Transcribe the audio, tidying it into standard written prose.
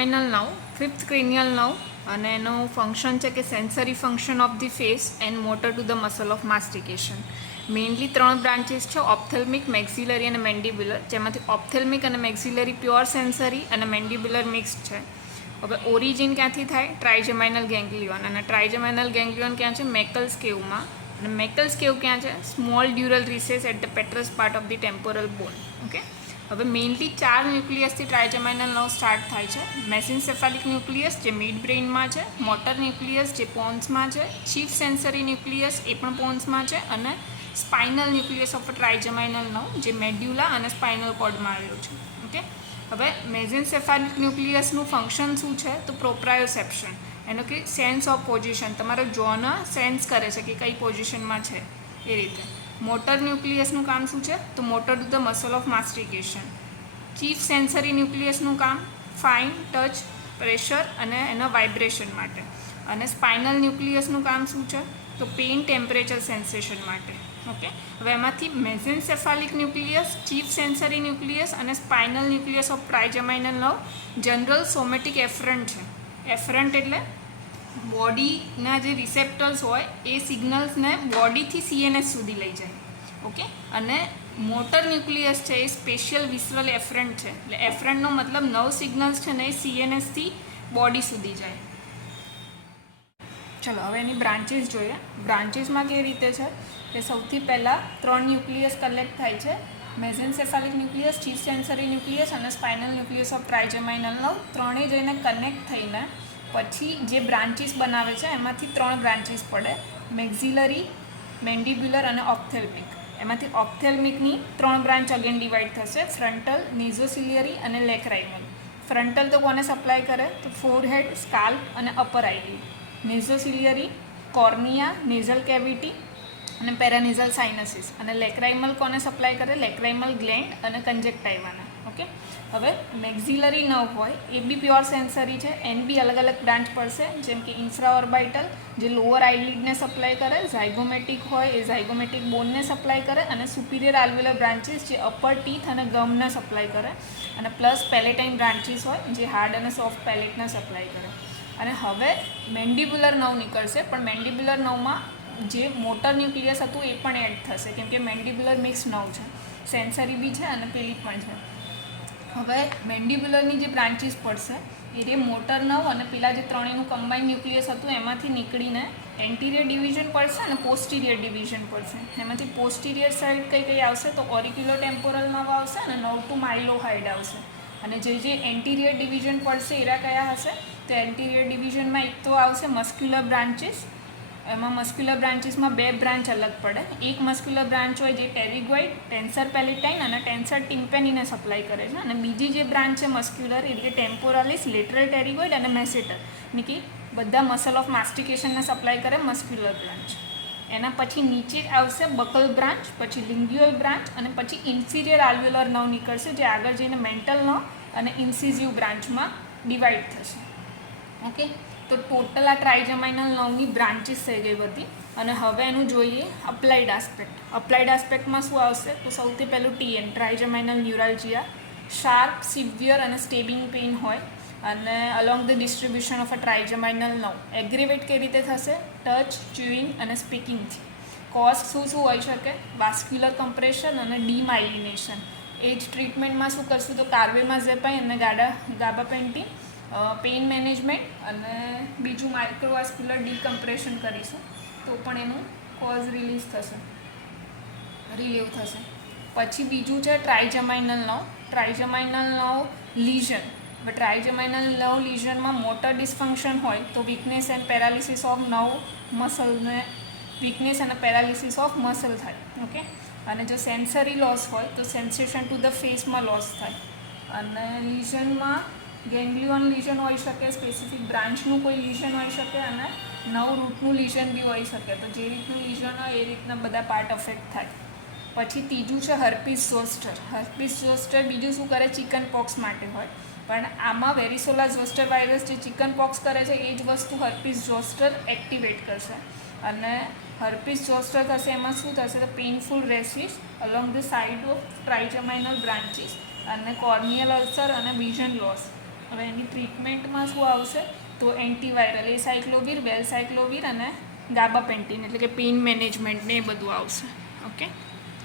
ટ્રાઇજેમાઇનલ nerve, fifth cranial nerve, અને એનું function છે કે sensory function of the face and motor to the muscle of mastication. Mainly 3 branches છે, ophthalmic, maxillary અને mandibular, જેમાંથી ophthalmic અને મેક્સિલરી પ્યોર સેન્સરી અને મેન્ડિબ્યુલર મિક્સ્ડ છે. હવે ઓરિજિન ક્યાંથી થાય? ટ્રાઇજેમાઇનલ ગેંગ્લિયોન, અને ટ્રાઇજેમાઇનલ ગેંગ્લિયોન ક્યાં છે? મેકલ્સ કેવમાં. અને મેકલ્સ કેવ ક્યાં છે? Small dural recess at the petrous part of the temporal bone. Okay, હવે મેઇનલી 4 ન્યુક્લિયસથી ટ્રાઇજેમાઇનલ નર્વ સ્ટાર્ટ થાય છે. મેસેન્સેફાલિક ન્યુક્લિયસ જે મિડ બ્રેઇનમાં છે, મોટર ન્યુક્લિયસ જે પોન્સમાં છે, ચીફ સેન્સરી ન્યુક્લિયસ એ પણ પોન્સમાં છે, અને spinal nucleus of trigeminal nerve જે મેડ્યુલા અને સ્પાઇનલ કોર્ડમાં આવેલું છે. ઓકે, હવે મેસેન્સેફાલિક ન્યુક્લિયસનું ફંક્શન શું છે? તો પ્રોપ્રાયોસેપ્શન, એનો કે સેન્સ ઓફ પોઝિશન, તમારો જોના સેન્સ કરે છે કે કઈ પોઝિશનમાં છે એ રીતે. મોટર ન્યુક્લિયસનું કામ શું છે? તો motor to the muscle of mastication. Chief sensory ન્યુક્લિયસનું કામ ફાઇન ટચ, પ્રેશર અને એના વાઇબ્રેશન માટે. અને સ્પાઇનલ ન્યુક્લિયસનું કામ શું છે? તો પેઇન, ટેમ્પરેચર સેન્સેશન માટે. ઓકે, હવે એમાંથી mesencephalic nucleus, chief sensory nucleus અને spinal nucleus of trigeminal nerve general somatic afferent છે. એફરન્ટ એટલે બોડીના જે રિસેપ્ટર્સ હોય એ સિગ્નલ્સને બોડીથી સીએનએસ સુધી લઈ જાય. ઓકે, અને મોટર ન્યુક્લિયસ છે એ સ્પેશિયલ વિસરલ એફરન્ટ છે. એટલે એફરન્ટનો મતલબ નર્વ સિગ્નલ્સ છે ને એ સીએનએસથી બોડી સુધી જાય. ચલો હવે એની બ્રાન્ચીસ જોઈએ. બ્રાન્ચીસમાં કેવી રીતે છે કે સૌથી પહેલાં 3 ન્યુક્લિયસ કલેક્ટ થાય છે. મેસેન્સેફાલિક ન્યુક્લિયસ, ચીફ સેન્સરી ન્યુક્લિયસ અને spinal nucleus of trigeminal nerve, ત્રણેય જઈને કનેક્ટ થઈને પછી જે બ્રાન્ચીસ બનાવે છે એમાંથી 3 બ્રાન્ચીસ પડે: મેક્સિલરી, મેન્ડિબ્યુલર અને ઓપ્થેલ્મિક. એમાંથી ઓપ્થેલ્મિકની 3 બ્રાન્ચ અગેન ડિવાઈડ થશે: ફ્રન્ટલ, નેઝોસિલિયરી અને લેક્રાઇમલ. ફ્રન્ટલ તો કોને સપ્લાય કરે? તો ફોરહેડ, સ્કાલ્પ અને અપર આઈલિડ. નેઝોસિલિયરી, કોર્નિયા, નેઝલ કેવિટી અને પેરાનેઝલ સાઇનસીસ. અને લેક્રાઇમલ કોને સપ્લાય કરે? લેક્રાઇમલ ગ્લેન્ડ અને કંજક્ટાઇવાના. ઓકે, હવે મેક્સિલરી નર્વ હોય એ બી પ્યોર સેન્સરી છે. એની બી અલગ અલગ બ્રાન્ચ પડશે, જેમ કે ઇન્ફ્રાઓર્બાઇટલ જે લોઅર આઈલિડને સપ્લાય કરે, ઝાયગોમેટિક હોય એ ઝાયગોમેટિક બોનને સપ્લાય કરે, અને સુપિરિયર આલ્વ્યુલર બ્રાન્ચીસ જે અપર ટીથ અને ગમને સપ્લાય કરે, અને પ્લસ પેલેટાઇન બ્રાન્ચીસ હોય જે હાર્ડ અને સોફ્ટ પેલેટને સપ્લાય કરે. અને હવે મેન્ડિબ્યુલર નર્વ નીકળશે, પણ મેન્ડિબ્યુલર નર્વમાં જે મોટર ન્યુક્લિયસ હતું એ પણ એડ થશે, કેમ કે મેન્ડિબ્યુલર મિક્સ નર્વ છે, સેન્સરી બી છે અને પેલી પણ છે. હવે મેન્ડિબ્યુલરની જે બ્રાન્ચીસ પડશે એ રે મોટર નર્વ અને પેલા જે ત્રણેયનું કમ્બાઇન ન્યુક્લિયસ હતું એમાંથી નીકળીને એન્ટિરિયર ડિવિઝન પડશે અને પોસ્ટિરિયર ડિવિઝન પડશે. એમાંથી પોસ્ટિરિયર સાઇડ કઈ કઈ આવશે? તો ઓરિક્યુલો ટેમ્પોરલ નર્વ આવશે અને નર્વ ટુ માઇલોહાઇડ આવશે. અને જે એન્ટિરિયર ડિવિઝન પડશે એરા કયા હશે? તો એન્ટિરિયર ડિવિઝનમાં એક તો આવશે મસ્ક્યુલર બ્રાન્ચીસ. એમાં મસ્ક્યુલર બ્રાન્ચીસમાં 2 બ્રાન્ચ અલગ પડે. એક મસ્ક્યુલર બ્રાન્ચ હોય જે ટેરિગોઇડ, ટેન્સર પેલેટાઇન અને ટેન્સર ટિમ્પેનીને સપ્લાય કરે છે. અને બીજી જે બ્રાન્ચ છે મસ્ક્યુલર એટલે ટેમ્પોરાલિસ, લેટરલ ટેરિગોઇડ અને મેસેટર, એટલે કે બધા મસલ ઓફ માસ્ટિકેશનને સપ્લાય કરે મસ્ક્યુલર બ્રાન્ચ. એના પછી નીચે આવશે બકલ બ્રાન્ચ, પછી લિંગ્યુઅલ બ્રાન્ચ અને પછી ઇન્ફિરિયર આલ્વ્યુલર નર્વ નીકળશે, જે આગળ જઈને મેન્ટલ નર્વ અને ઇન્સિઝિવ બ્રાન્ચમાં ડિવાઈડ થશે. ઓકે, તો ટોટલ આ ટ્રાઇજેમાઇનલ નર્વની બ્રાન્ચીસ થઈ ગઈ બધી. અને હવે એનું જોઈએ અપ્લાઇડ આસ્પેક્ટ. અપ્લાઇડ આસ્પેક્ટમાં શું આવશે? તો સૌથી પહેલું TN, trigeminal neuralgia. Sharp, severe અને સ્ટેબિંગ પેઇન હોય, અને along the distribution of a trigeminal nerve. Aggravate કઈ રીતે થશે? ટચ, ચ્યુઇંગ અને સ્પીકિંગથી. કોઝ શું હોઈ શકે? વાસ્ક્યુલર કમ્પ્રેશન અને ડીમાઇલિનેશન. એ જ ટ્રીટમેન્ટમાં શું કરશું? તો કાર્બેમાઝેપાઇન અને ગાબાપેન્ટિન. પેઇન મેનેજમેન્ટ અને બીજું માઇક્રોવાસ્ક્યુલર ડીકમ્પ્રેશન કરીશું તો પણ એનું કોઝ રિલીવ થશે. પછી બીજું છે trigeminal nerve. Trigeminal nerve lesion. હવે ટ્રાઇજેમાઇનલ નર્વ લીઝનમાં મોટર ડિસફંક્શન હોય તો weakness and paralysis of nerve મસલને વીકનેસ અને પેરાલિસિસ ઓફ મસલ થાય. ઓકે, અને જો સેન્સરી લોસ હોય તો સેન્સેશન ટુ ધ ફેસમાં લોસ થાય. અને લીઝનમાં ગેંગ્લિયોન લીઝન હોઈ શકે, સ્પેસિફિક બ્રાન્ચનું કોઈ લીઝન હોઈ શકે, અને નવ રૂટનું લીઝન બી હોઈ શકે. તો જે રીતનું લીઝન હોય એ રીતના બધા પાર્ટ અફેક્ટ થાય. પછી ત્રીજું છે હર્પીસ ઝોસ્ટર. હર્પીસ ઝોસ્ટર બીજું શું કરે? ચિકન પોક્સ માટે હોય, પણ આમાં વેરિસોલા ઝોસ્ટર વાયરસ જે ચિકન પોક્સ કરે છે એ જ વસ્તુ હર્પીસ ઝોસ્ટર એક્ટિવેટ કરશે. અને હર્પીસ ઝોસ્ટર થશે એમાં શું થશે? તો painful rashes along the side of trigeminal branches, અને કોર્નિયલ અલ્સર અને વિઝન લોસ. હવે એની ટ્રીટમેન્ટમાં શું આવશે તો એન્ટીવાયરલ વેલસાઇક્લોવીર અને ગાબાપેન્ટીન એટલે કે પેઇન મેનેજમેન્ટ ને એ બધું આવશે. ઓકે.